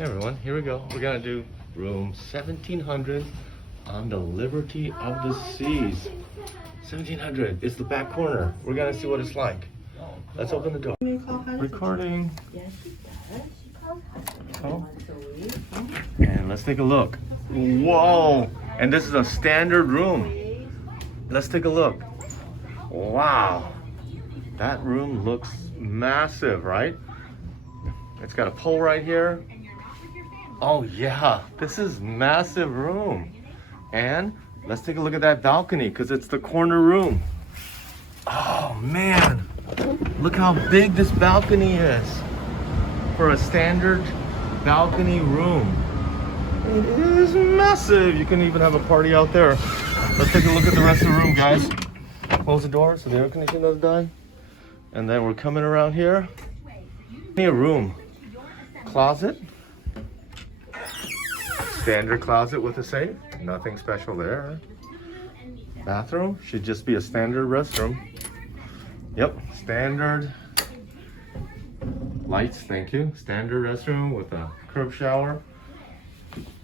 Hey everyone, here we go. We're gonna do room 1700 on the Liberty of the Seas. 1700 is the back corner. We're gonna see what it's like. Let's open the door. Recording. Oh. And let's take a look. Whoa! And this is a standard room. Let's take a look. Wow. That room looks massive, right? It's got a pole right here. Oh yeah, this is massive room. And let's take a look at that balcony because it's the corner room. Oh man, look how big this balcony is for a standard balcony room. It is massive. You can even have a party out there. Let's take a look at the rest of the room, guys. Close the door so the air conditioning doesn't die. And then we're coming around here. A room. Closet. Standard closet with a safe. Nothing special there. Bathroom should just be a standard restroom. Yep, standard. Lights, thank you. Standard restroom with a curb shower.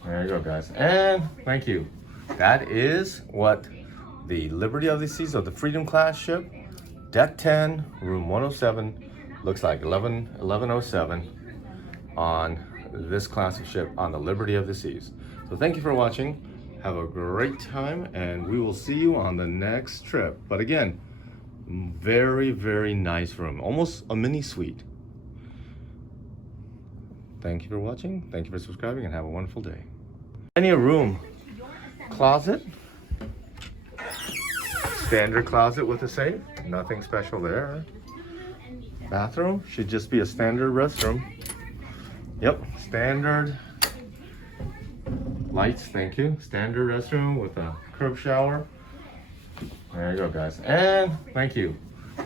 There you go, guys. And thank you. That is what the Liberty of the Seas of the Freedom class ship, Deck 10, room 107, looks like 1107 on this class of ship on the Liberty of the Seas. So thank you for watching. Have a great time, and we will see you on the next trip. But again, very, very nice room. Almost a mini suite. Thank you for watching. Thank you for subscribing, and have a wonderful day. A room. Closet. Standard closet with a safe. Nothing special there. Bathroom should just be a standard restroom. Yep, standard. Lights, thank you. Standard restroom with a curb shower. There you go, guys. And thank you.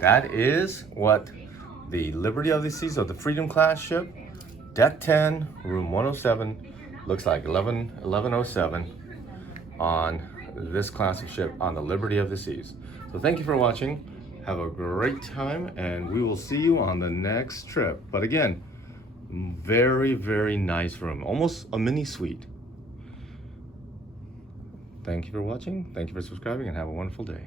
That is what the Liberty of the Seas of the Freedom class ship, Deck 10, room 107, looks like 1107 on this class of ship on the Liberty of the Seas. So thank you for watching. Have a great time, and we will see you on the next trip. But again, very, very nice room. Almost a mini suite. Thank you for watching. Thank you for subscribing, and have a wonderful day.